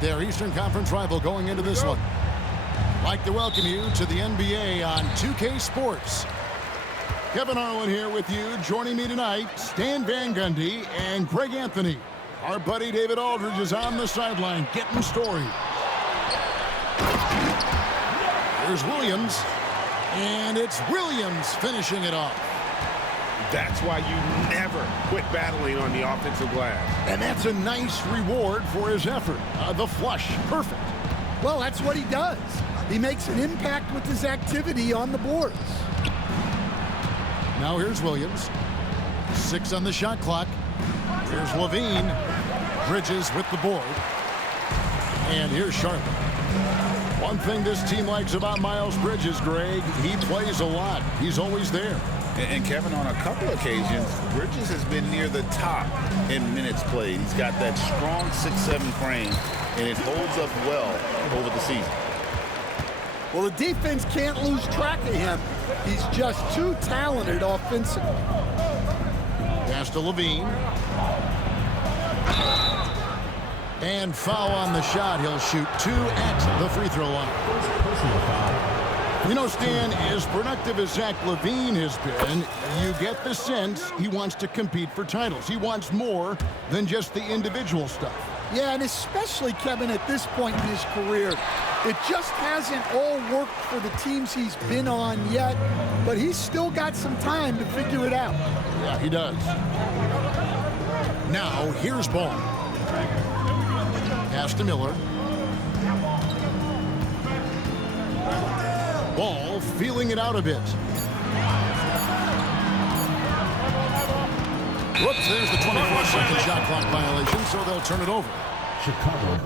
Their Eastern Conference rival going into this one. I'd like to welcome you to the NBA on 2K Sports. Kevin Harlan here with you. Joining me tonight, Stan Van Gundy and Greg Anthony. Our buddy David Aldridge is on the sideline getting storied. Here's Williams, and it's Williams finishing it off. That's why you never quit battling on the offensive glass. And that's a nice reward for his effort. The flush, perfect. Well, that's what he does. He makes an impact with his activity on the boards. Now here's Williams. 6 on the shot clock. Here's Lavine. Bridges with the board. And here's Charlotte. One thing this team likes about Miles Bridges, Greg, he plays a lot. He's always there. And Kevin, on a couple occasions, Bridges has been near the top in minutes played. He's got that strong 6'7" frame, and it holds up well over the season. Well, the defense can't lose track of him. He's just too talented offensively. Pass to Lavine. And foul on the shot. He'll shoot 2 at the free throw line. Personal foul. You know, Stan, as productive as Zach Lavine has been, you get the sense he wants to compete for titles. He wants more than just the individual stuff. Yeah, and especially, Kevin, at this point in his career, it just hasn't all worked for the teams he's been on yet, but he's still got some time to figure it out. Yeah, he does. Now, here's Ball. Pass to Miller. Ball feeling it out a bit. Whoops, there's the 24-second shot clock violation, so they'll turn it over. Chicago.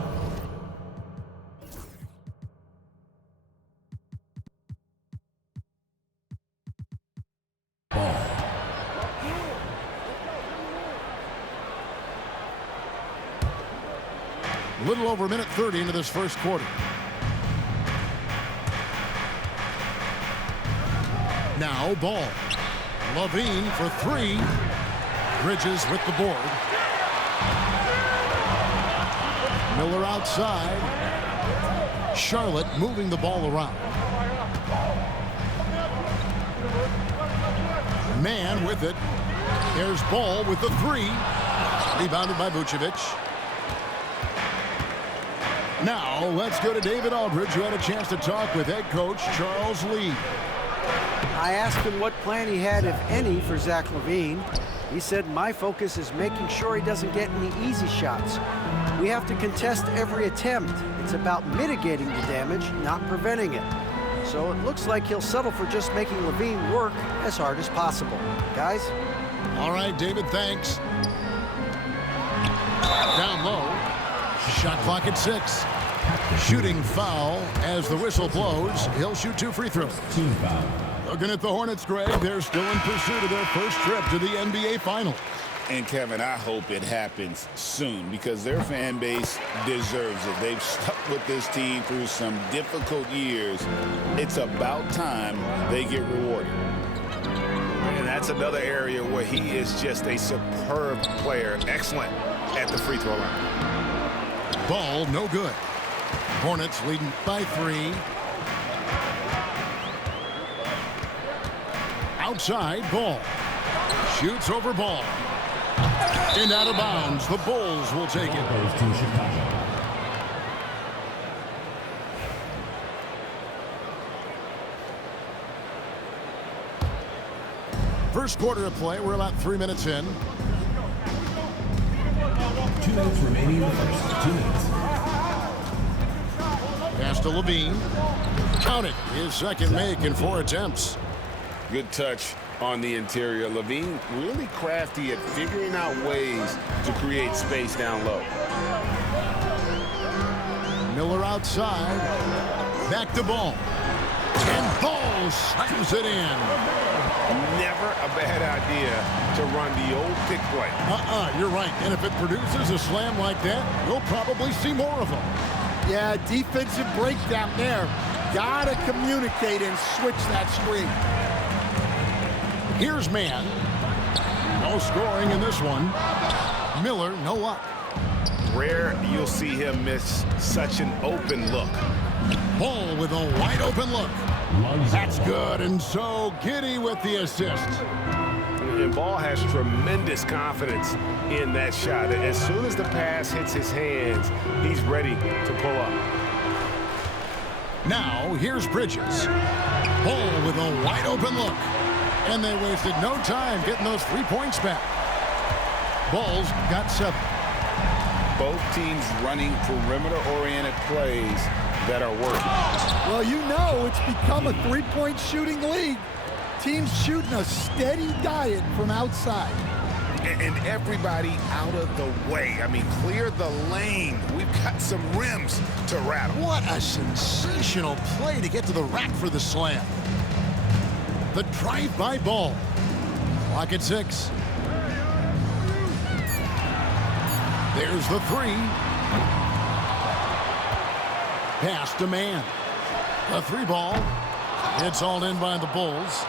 Ball. A little over a minute 30 into this first quarter. Now Ball. Lavine for 3. Bridges with the board. Miller outside. Charlotte moving the ball around. Man with it. There's Ball with the 3. Rebounded by Vucevic. Now let's go to David Aldridge, who had a chance to talk with head coach Charles Lee. I asked him what plan he had, if any, for Zach Lavine. He said, my focus is making sure he doesn't get any easy shots. We have to contest every attempt. It's about mitigating the damage, not preventing it. So it looks like he'll settle for just making Lavine work as hard as possible. Guys? All right, David, thanks. Down low. Shot clock at 6. Shooting foul as the whistle blows. He'll shoot 2 free throws. Team foul. Looking at the Hornets, Greg, they're still in pursuit of their first trip to the NBA Finals. And, Kevin, I hope it happens soon because their fan base deserves it. They've stuck with this team through some difficult years. It's about time they get rewarded. And that's another area where he is just a superb player. Excellent at the free throw line. Ball, no good. Hornets leading by 3. Outside, Ball. Shoots over Ball. And out of bounds. The Bulls will take it. First quarter of play. We're about 3 minutes in. 2 minutes remaining in the first. 2 minutes. Pass to Lavine. Count it. His second make in 4 attempts. Good touch on the interior. Lavine really crafty at figuring out ways to create space down low. Miller outside. Back to Ball. And Ball slams it in. Never a bad idea to run the old pick play. You're right. And if it produces a slam like that, we'll probably see more of them. Yeah, defensive breakdown there. Gotta communicate and switch that screen. Here's Man. No scoring in this one. Miller, no luck. Rare you'll see him miss such an open look. Bull with a wide open look. That's good, and so Giddy with the assist. And Ball has tremendous confidence in that shot. As soon as the pass hits his hands, he's ready to pull up. Now, here's Bridges. Bull with a wide open look. And they wasted no time getting those 3 points back. Bulls got 7. Both teams running perimeter-oriented plays that are working. Well, you know it's become a three-point shooting league. Teams shooting a steady diet from outside. And everybody out of the way. I mean, clear the lane. We've got some rims to rattle. What a sensational play to get to the rack for the slam. The drive-by Ball. Clock at 6. There's the 3. Pass to man. The 3 ball. It's hauled in by the Bulls.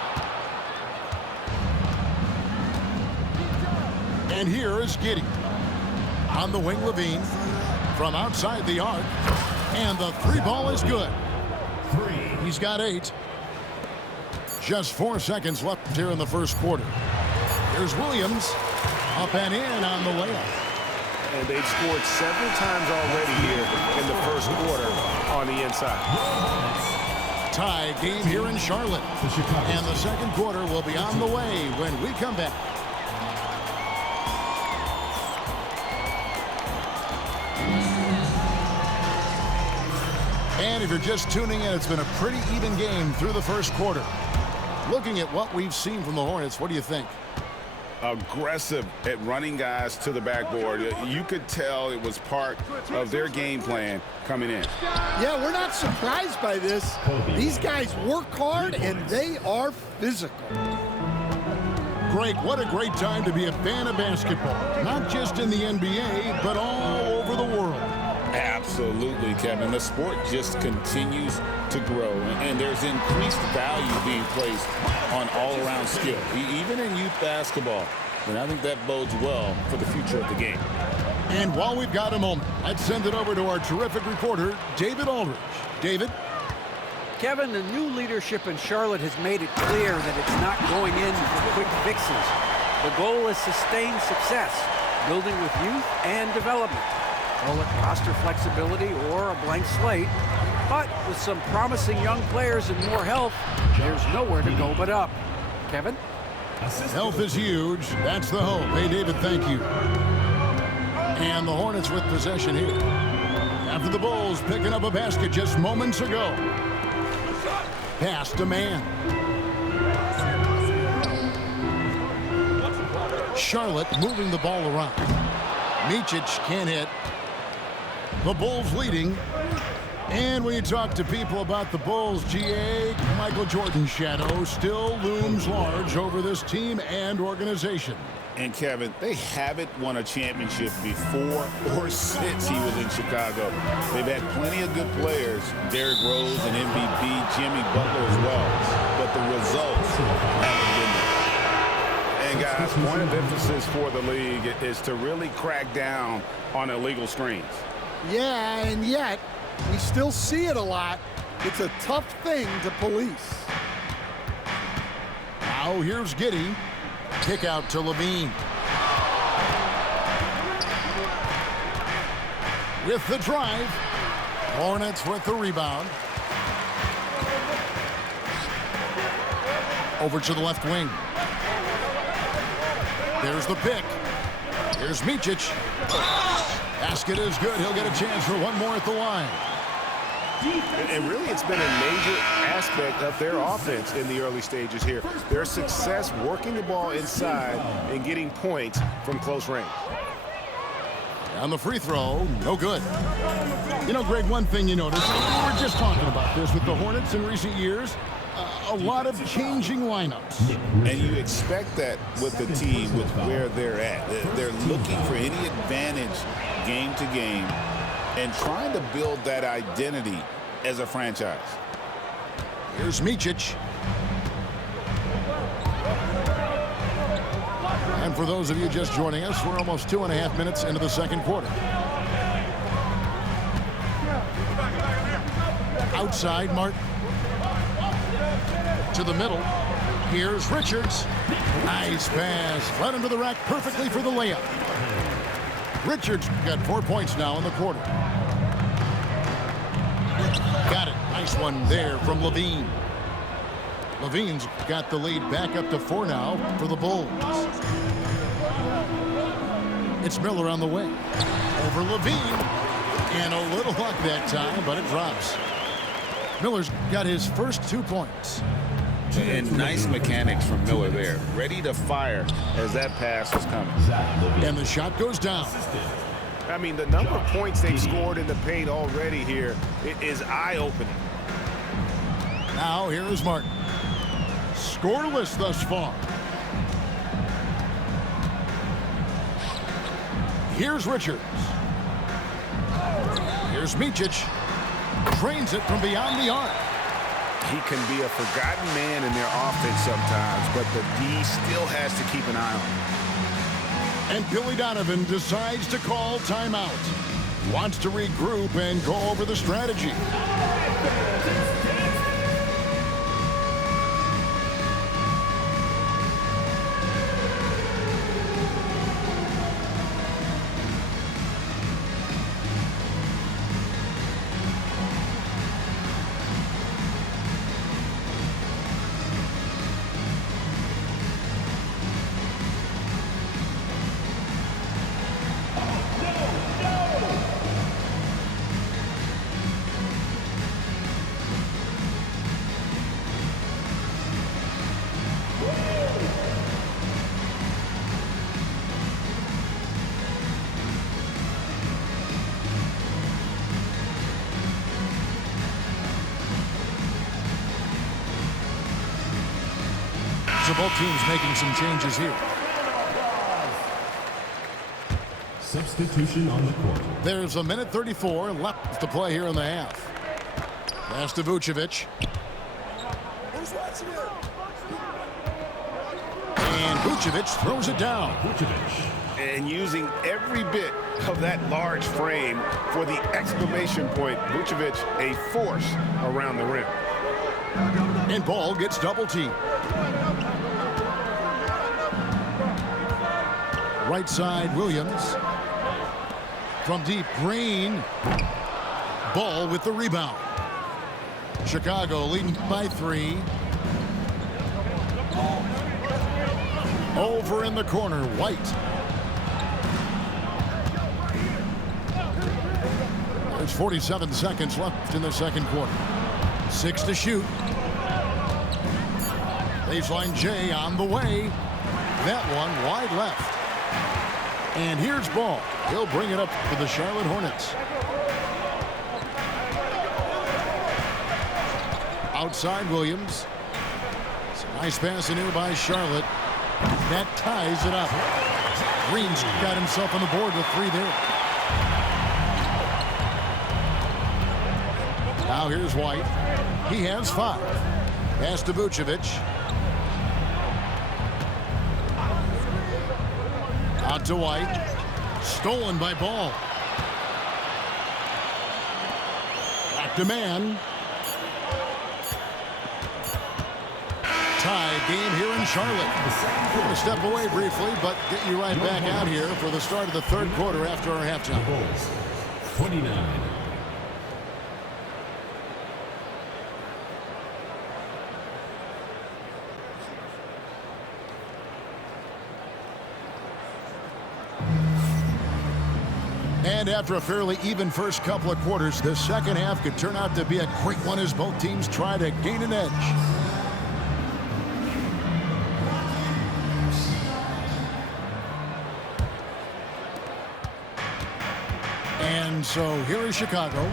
And here is Giddy. On the wing, Lavine. From outside the arc. And the 3 ball is good. He's got 8. Just 4 seconds left here in the first quarter. Here's Williams. Up and in on the layup. And they've scored several times already here in the first quarter on the inside. Tie game here in Charlotte. And the second quarter will be on the way when we come back. And if you're just tuning in, it's been a pretty even game through the first quarter. Looking at what we've seen from the Hornets, what do you think? Aggressive at running guys to the backboard. You could tell it was part of their game plan coming in. Yeah, we're not surprised by this. These guys work hard, and they are physical. Greg, what a great time to be a fan of basketball. Not just in the NBA, but all over the world. Absolutely, Kevin. The sport just continues to grow, and there's increased value being placed on all-around skill, even in youth basketball. And I think that bodes well for the future of the game. And while we've got a moment, let's send it over to our terrific reporter, David Aldridge. David? Kevin, the new leadership in Charlotte has made it clear that it's not going in for quick fixes. The goal is sustained success, building with youth and development. Call it roster flexibility or a blank slate. But with some promising young players and more health, there's nowhere to go but up. Kevin? Health is huge. That's the hope. Hey, David, thank you. And the Hornets with possession here. After the Bulls picking up a basket just moments ago. Pass to man. Charlotte moving the ball around. Micic can't hit. The Bulls leading. And when you talk to people about the Bulls, GA, Michael Jordan's shadow still looms large over this team and organization. And, Kevin, they haven't won a championship before or since he was in Chicago. They've had plenty of good players, Derrick Rose and MVP, Jimmy Butler as well. But the results haven't been there. And, guys, point of emphasis for the league is to really crack down on illegal screens. Yeah, and yet we still see it a lot. It's a tough thing to police. Now here's Giddy. Kick out to Lavine. With the drive. Hornets with the rebound. Over to the left wing. There's the pick. Here's Micic. Basket is good. He'll get a chance for one more at the line. And really, it's been a major aspect of their offense in the early stages here. Their success working the ball inside and getting points from close range. On the free throw, no good. You know, Greg, one thing you notice, we were just talking about this with the Hornets in recent years, a lot of changing lineups. And you expect that with the team, with where they're at. They're looking for any advantage game to game and trying to build that identity as a franchise. Here's Micic. And for those of you just joining us, we're almost 2.5 minutes into the second quarter. Outside, Martin. To the middle. Here's Richards. Nice pass. Led him to the rack perfectly for the layup. Richards got 4 points now in the quarter. Got it. Nice one there from Lavine. Lavine's got the lead back up to 4 now for the Bulls. It's Miller on the way. Over Lavine. And a little luck that time, but it drops. Miller's got his first 2 points. And nice mechanics from Miller there. Ready to fire as that pass was coming. And the shot goes down. I mean, the number of points they've scored in the paint already here is eye-opening. Now here is Martin. Scoreless thus far. Here's Richards. Here's Micic. Trains it from beyond the arc. He can be a forgotten man in their offense sometimes, but the D still has to keep an eye on him. And Billy Donovan decides to call timeout. Wants to regroup and go over the strategy. So both teams making some changes here. Substitution on the court. There's a minute 34 left to play here in the half. Pass to Vucevic. And Vucevic throws it down. Vucevic. And using every bit of that large frame for the exclamation point, Vucevic a force around the rim. And Ball gets double teamed. Right side, Williams. From deep, Green. Ball with the rebound. Chicago leading by 3. Over in the corner, White. There's 47 seconds left in the second quarter. 6 to shoot. Baseline J on the way. That one wide left. And here's Ball. He'll bring it up for the Charlotte Hornets. Outside Williams. It's a nice pass in here by Charlotte. That ties it up. Green's got himself on the board with 3 there. Now here's White. He has 5. Pass to Vucevic. Out to White. Stolen by Ball. Back to man. Tie game here in Charlotte. We're going to step away briefly, but get you right back out here for the start of the third quarter after our halftime. Bulls, 29. And after a fairly even first couple of quarters, the second half could turn out to be a great one as both teams try to gain an edge. And so here is Chicago.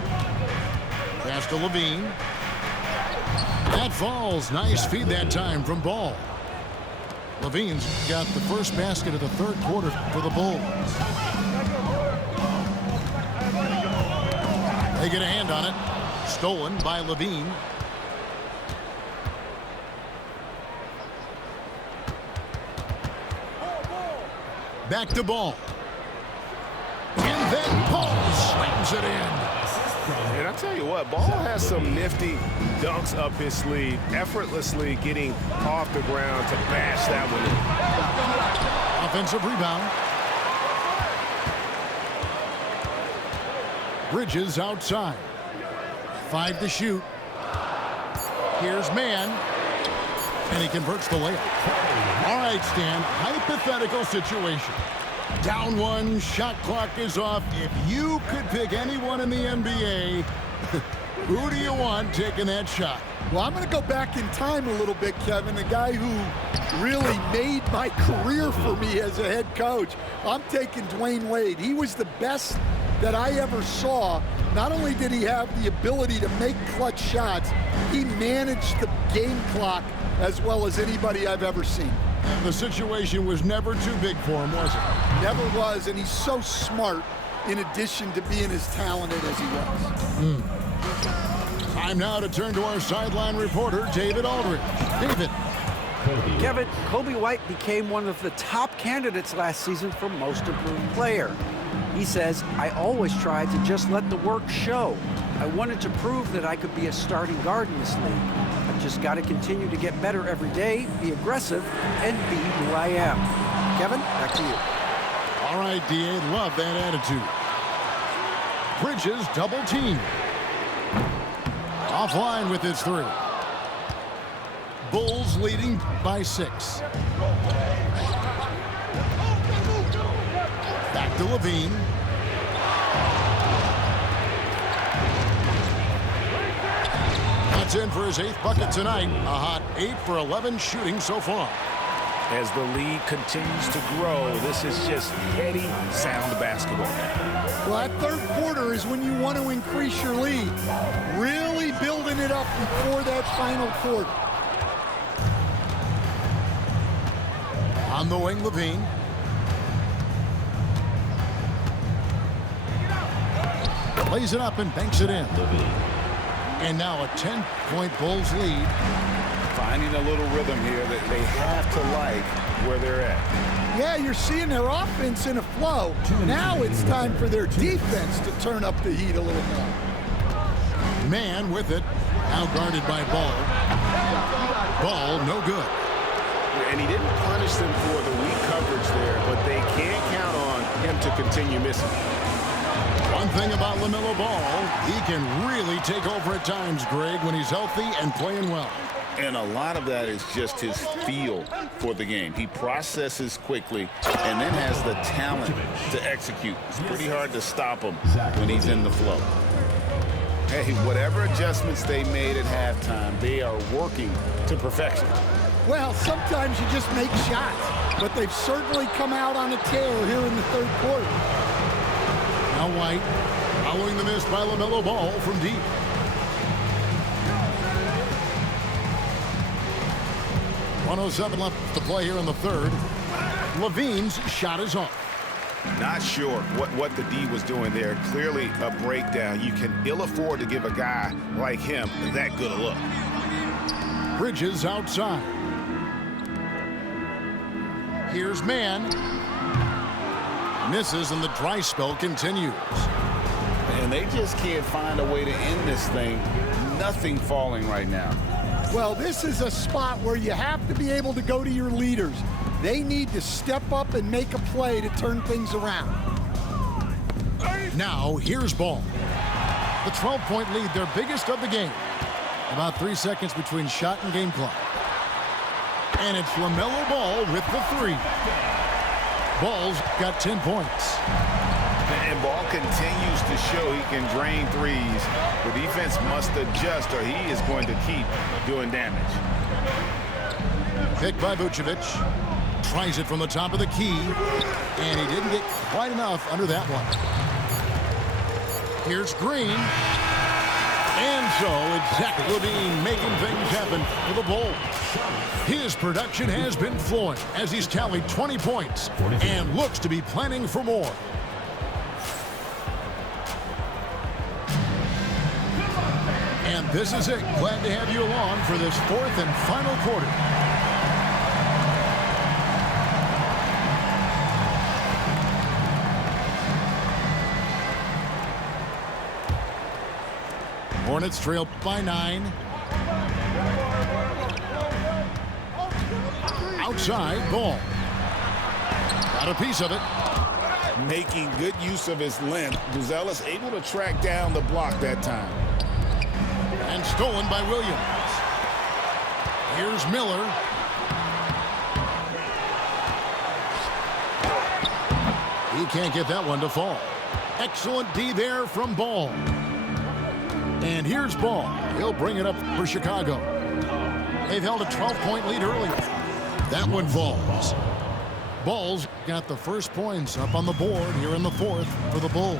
Pass to Lavine. That falls. Nice feed that time from Ball. Lavine's got the first basket of the third quarter for the Bulls. They get a hand on it. Stolen by Lavine. Back to Ball. And then Ball slams it in. And I tell you what, Ball has some nifty dunks up his sleeve, effortlessly getting off the ground to bash that one in. Offensive rebound. Bridges outside. 5 to shoot. Here's Mann. And he converts the layup. All right, Stan, hypothetical situation. Down 1, shot clock is off. If you could pick anyone in the NBA, who do you want taking that shot? Well, I'm going to go back in time a little bit, Kevin. A guy who really made my career for me as a head coach. I'm taking Dwayne Wade. He was the best that I ever saw. Not only did he have the ability to make clutch shots, he managed the game clock as well as anybody I've ever seen. The situation was never too big for him, was it? Never was, and he's so smart in addition to being as talented as he was. Time now to turn to our sideline reporter, David Aldridge. David. Kevin, Kobe White became one of the top candidates last season for Most Improved Player. He says, I always tried to just let the work show. I wanted to prove that I could be a starting guard in this league. I've just got to continue to get better every day, be aggressive, and be who I am. Kevin, back to you. All right, D.A., love that attitude. Bridges double team. Offline with his 3. Bulls leading by 6. Back to Lavine. That's in for his 8th bucket tonight. A hot 8 for 11 shooting so far. As the lead continues to grow, this is just heady, sound basketball. Well, that third quarter is when you want to increase your lead. Really building it up before that final quarter. On the wing, Lavine. Lays it up and banks it in. And now a 10-point Bulls lead. Finding a little rhythm here that they have to like where they're at. Yeah, you're seeing their offense in a flow. Now it's time for their defense to turn up the heat a little more. Mann with it. Now guarded by Ball. Ball, no good. And he didn't punish them for the weak coverage there, but they can't count on him to continue missing. One thing about LaMelo Ball, he can really take over at times, Greg, when he's healthy and playing well. And a lot of that is just his feel for the game. He processes quickly and then has the talent to execute. It's pretty hard to stop him when he's in the flow. Hey, whatever adjustments they made at halftime, they are working to perfection. Well, sometimes you just make shots, but they've certainly come out on a tear here in the third quarter. Now White, following the miss by LaMelo Ball from deep. .107 left to play here in the third. Lavine's shot is off. Not sure what the D was doing there. Clearly a breakdown. You can ill afford to give a guy like him that good a look. Bridges outside. Here's Mann. Misses and the dry spell continues. And they just can't find a way to end this thing. Nothing falling right now. Well, this is a spot where you have to be able to go to your leaders. They need to step up and make a play to turn things around. Now, here's Ball. The 12-point lead, their biggest of the game. About 3 seconds between shot and game clock. And it's LaMelo Ball with the 3. Ball's got 10 points. And Ball continues to show he can drain threes. The defense must adjust or he is going to keep doing damage. Picked by Vucevic. Tries it from the top of the key. And he didn't get quite enough under that one. Here's Green. And so it's Zach Lavine making things happen for the Bulls. His production has been flowing as he's tallied 20 points and looks to be planning for more. And this is it. Glad to have you along for this fourth and final quarter. Hornets trail by 9. Outside, Ball. Got a piece of it. Making good use of his length. Buzelis able to track down the block that time. And stolen by Williams. Here's Miller. He can't get that one to fall. Excellent D there from Ball. And here's Ball. He'll bring it up for Chicago. They've held a 12-point lead earlier. That one falls. Ball's got the first points up on the board here in the fourth for the Bulls.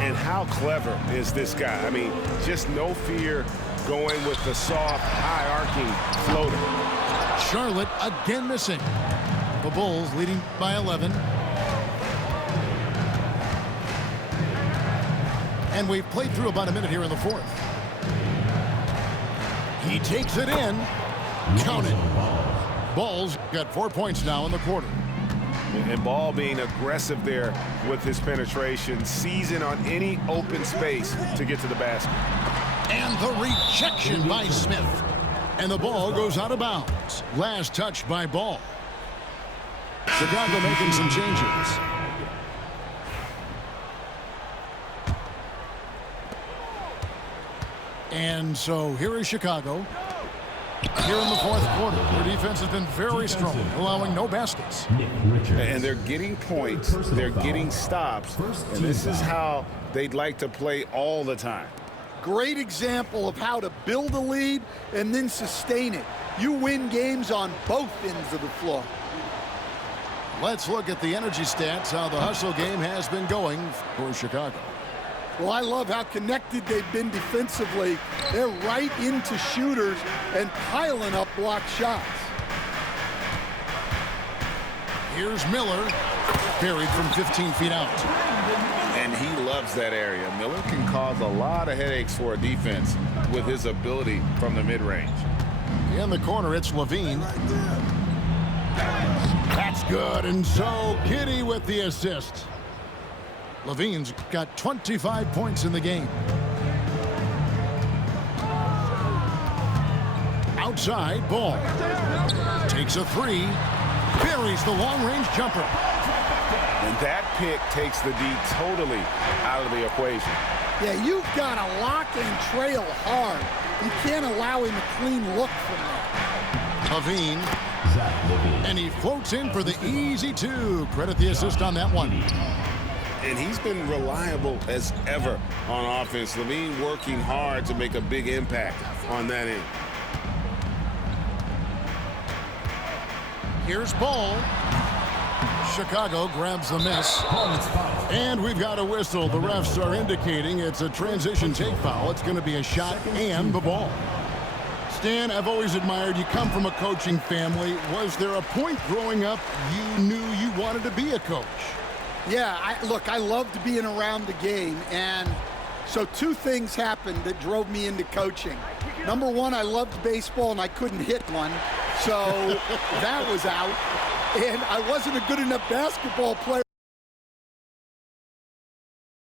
And how clever is this guy? I mean, just no fear going with the soft, high-arcing floater. Charlotte again missing. The Bulls leading by 11. And we've played through about a minute here in the fourth. He takes it in. Count it. Ball's got 4 points now in the quarter. And Ball being aggressive there with his penetration, seizing on any open space to get to the basket. And the rejection by Smith. And the ball goes out of bounds. Last touch by Ball. Chicago making some changes. And so here is Chicago. Here in the fourth quarter, their defense has been very strong, allowing no baskets. And they're getting points, they're getting stops, and this is how they'd like to play all the time. Great example of how to build a lead and then sustain it. You win games on both ends of the floor. Let's look at the energy stats, how the hustle game has been going for Chicago. Well, I love how connected they've been defensively. They're right into shooters and piling up block shots. Here's Miller, buried from 15 feet out. And he loves that area. Miller can cause a lot of headaches for a defense with his ability from the mid-range. In the corner, it's Lavine. That's good, and so Kitty with the assist. Lavine's got 25 points in the game. Outside, Ball. Takes a three. Buries the long-range jumper. And that pick takes the D totally out of the equation. Yeah, you've got to lock and trail hard. You can't allow him a clean look from there. Lavine. And he floats in for the easy two. Credit the assist on that one. And he's been reliable as ever on offense. Lavine working hard to make a big impact on that end. Here's Ball. Chicago grabs the miss. And we've got a whistle. The refs are indicating it's a transition take foul. It's going to be a shot and the ball. Stan, I've always admired you. Come from a coaching family. Was there a point growing up you knew you wanted to be a coach? Yeah, I loved being around the game, and so two things happened that drove me into coaching. Number one, I loved baseball, and I couldn't hit one, so that was out. And I wasn't a good enough basketball player.